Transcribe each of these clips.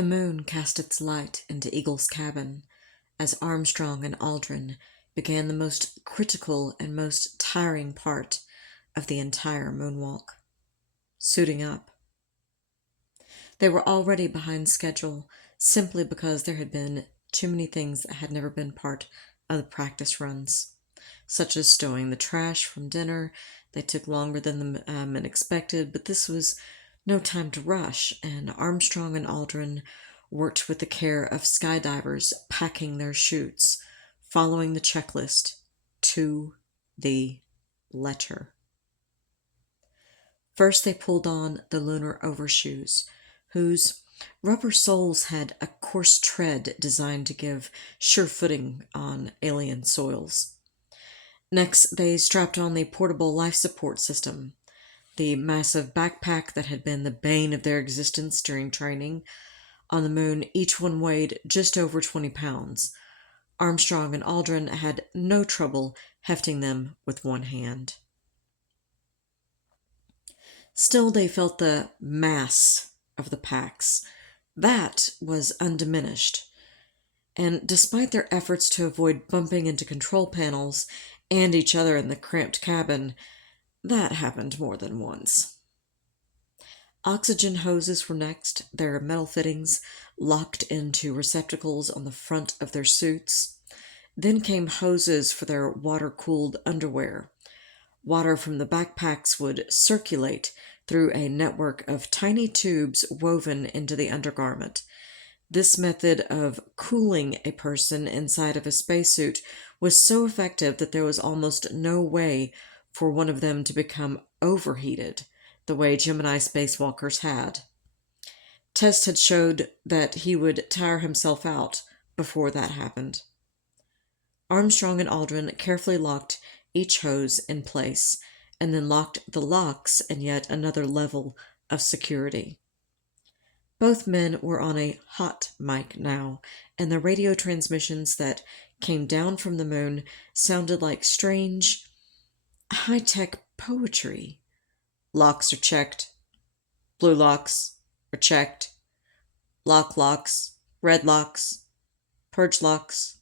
The moon cast its light into Eagle's cabin as Armstrong and Aldrin began the most critical and most tiring part of the entire moonwalk, suiting up. They were already behind schedule simply because there had been too many things that had never been part of the practice runs, such as stowing the trash from dinner. They took longer than the men expected, but this was no time to rush, and Armstrong and Aldrin worked with the care of skydivers packing their chutes, following the checklist to the letter. First, they pulled on the lunar overshoes, whose rubber soles had a coarse tread designed to give sure footing on alien soils. Next, they strapped on the portable life support system, the massive backpack that had been the bane of their existence during training. On the moon, each one weighed just over 20 pounds. Armstrong and Aldrin had no trouble hefting them with one hand. Still, they felt the mass of the packs. That was undiminished. And despite their efforts to avoid bumping into control panels and each other in the cramped cabin, that happened more than once. Oxygen hoses were next, their metal fittings locked into receptacles on the front of their suits. Then came hoses for their water-cooled underwear. Water from the backpacks would circulate through a network of tiny tubes woven into the undergarment. This method of cooling a person inside of a spacesuit was so effective that there was almost no way for one of them to become overheated, the way Gemini spacewalkers had. Tests had showed that he would tire himself out before that happened. Armstrong and Aldrin carefully locked each hose in place, and then locked the locks in yet another level of security. Both men were on a hot mic now, and the radio transmissions that came down from the moon sounded like strange, high-tech poetry. Locks are checked. Blue locks are checked. Locks, red locks, purge locks.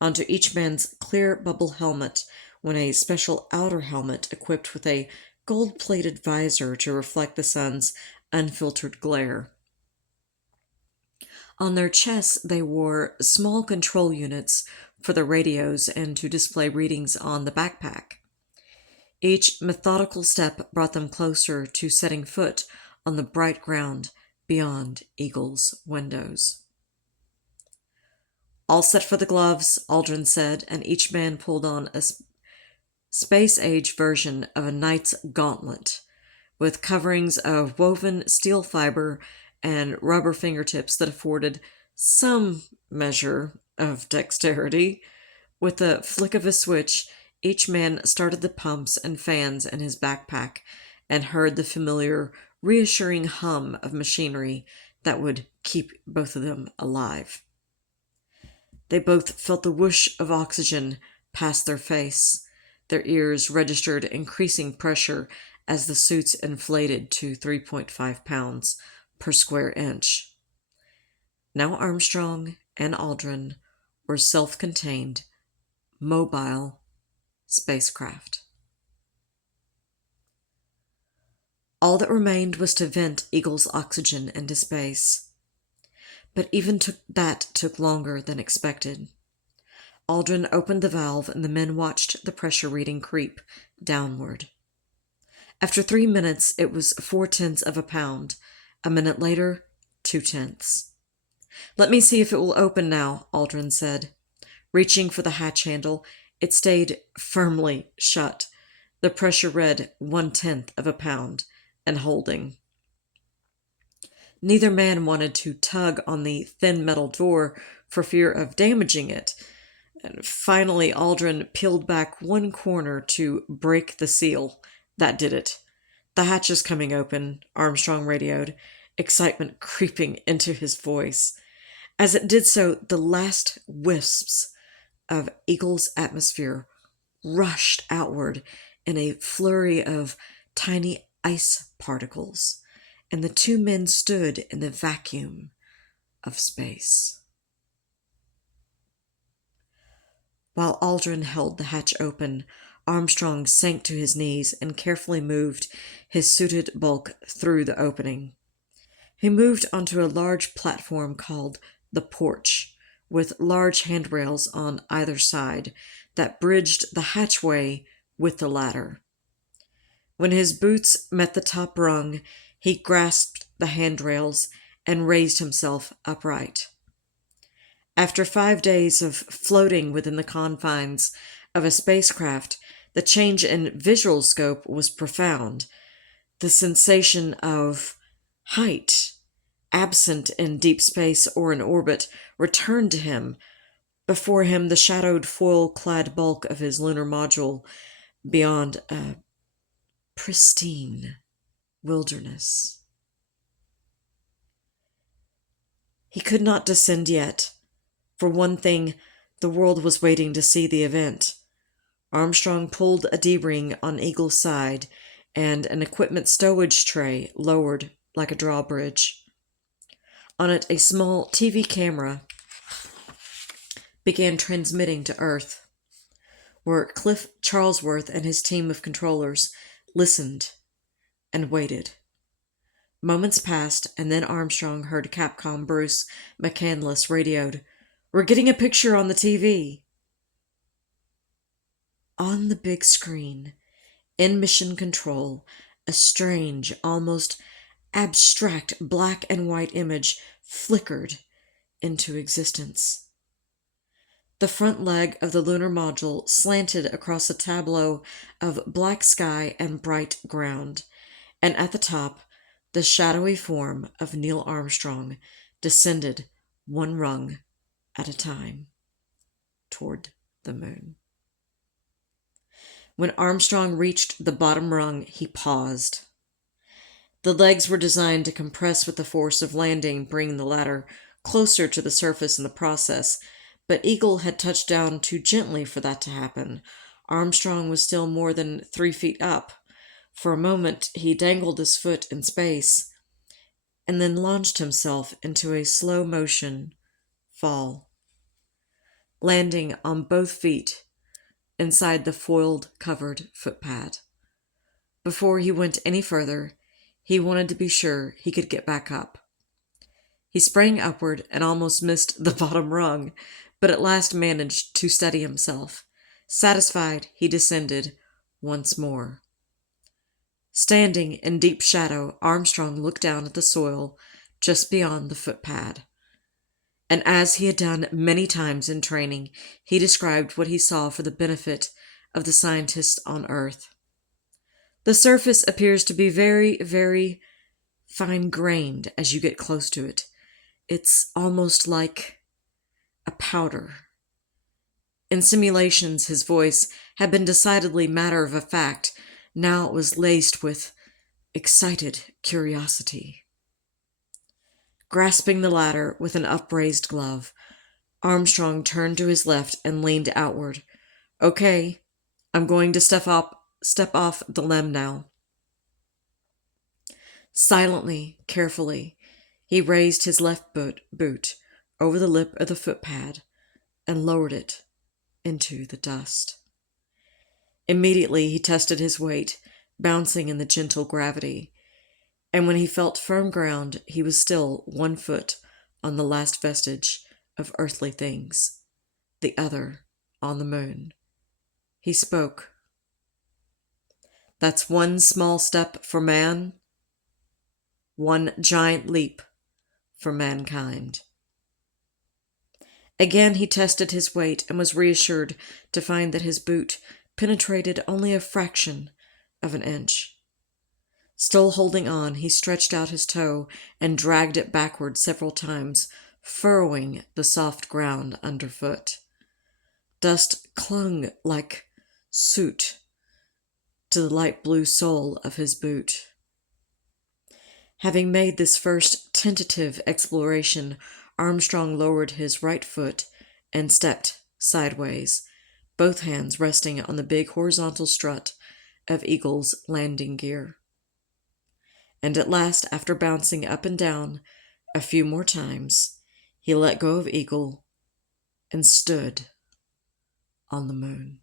Onto each man's clear bubble helmet went a special outer helmet equipped with a gold-plated visor to reflect the sun's unfiltered glare. On their chests, they wore small control units for the radios and to display readings on the backpack. Each methodical step brought them closer to setting foot on the bright ground beyond Eagle's windows. "All set for the gloves," Aldrin said, and each man pulled on a space-age version of a knight's gauntlet, with coverings of woven steel fiber and rubber fingertips that afforded some measure of dexterity. With the flick of a switch, each man started the pumps and fans in his backpack and heard the familiar, reassuring hum of machinery that would keep both of them alive. They both felt the whoosh of oxygen pass their face. Their ears registered increasing pressure as the suits inflated to 3.5 pounds per square inch. Now Armstrong and Aldrin were self-contained, mobile spacecraft. All that remained was to vent Eagle's oxygen into space. But even that took longer than expected. Aldrin opened the valve and the men watched the pressure reading creep downward. After 3 minutes, it was 0.4 of a pound. A minute later, 0.2. "Let me see if it will open now," Aldrin said. Reaching for the hatch handle, it stayed firmly shut. The pressure read 0.1 of a pound, and holding. Neither man wanted to tug on the thin metal door for fear of damaging it. And finally, Aldrin peeled back one corner to break the seal. That did it. "The hatch is coming open," Armstrong radioed, excitement creeping into his voice. As it did so, the last wisps of Eagle's atmosphere rushed outward in a flurry of tiny ice particles, and the two men stood in the vacuum of space. While Aldrin held the hatch open, Armstrong sank to his knees and carefully moved his suited bulk through the opening. He moved onto a large platform called the porch, with large handrails on either side that bridged the hatchway with the ladder. When his boots met the top rung, he grasped the handrails and raised himself upright. After 5 days of floating within the confines of a spacecraft, the change in visual scope was profound. The sensation of height, absent in deep space or in orbit, returned to him. Before him, the shadowed foil-clad bulk of his lunar module beyond a pristine wilderness. He could not descend yet. For one thing, the world was waiting to see the event. Armstrong pulled a D-ring on Eagle's side, and an equipment stowage tray lowered like a drawbridge. On it, a small TV camera began transmitting to Earth, where Cliff Charlesworth and his team of controllers listened and waited. Moments passed, and then Armstrong heard Capcom Bruce McCandless radioed, "We're getting a picture on the TV." On the big screen, in mission control, a strange, almost abstract black and white image flickered into existence. The front leg of the lunar module slanted across a tableau of black sky and bright ground, and at the top, the shadowy form of Neil Armstrong descended one rung at a time toward the moon. When Armstrong reached the bottom rung, he paused. The legs were designed to compress with the force of landing, bringing the ladder closer to the surface in the process, but Eagle had touched down too gently for that to happen. Armstrong was still more than 3 feet up. For a moment, he dangled his foot in space, and then launched himself into a slow-motion fall, landing on both feet inside the foiled-covered footpad. Before he went any further, he wanted to be sure he could get back up. He sprang upward and almost missed the bottom rung, but at last managed to steady himself. Satisfied, he descended once more. Standing in deep shadow, Armstrong looked down at the soil just beyond the footpad. And as he had done many times in training, he described what he saw for the benefit of the scientists on Earth. The surface appears to be very, very fine-grained as you get close to it. It's almost like a powder. In simulations, his voice had been decidedly matter-of-fact. Now it was laced with excited curiosity. Grasping the ladder with an upraised glove, Armstrong turned to his left and leaned outward. "Okay, I'm going to step off the limb now." Silently, carefully, he raised his left boot over the lip of the footpad and lowered it into the dust. Immediately he tested his weight, bouncing in the gentle gravity, and when he felt firm ground, he was still 1 foot on the last vestige of earthly things, the other on the moon. He spoke. "That's one small step for man, one giant leap for mankind." Again he tested his weight and was reassured to find that his boot penetrated only a fraction of an inch. Still holding on, he stretched out his toe and dragged it backward several times, furrowing the soft ground underfoot. Dust clung like soot to the light blue sole of his boot. Having made this first tentative exploration, Armstrong lowered his right foot and stepped sideways, both hands resting on the big horizontal strut of Eagle's landing gear. and at last, after bouncing up and down a few more times, he let go of Eagle and stood on the moon.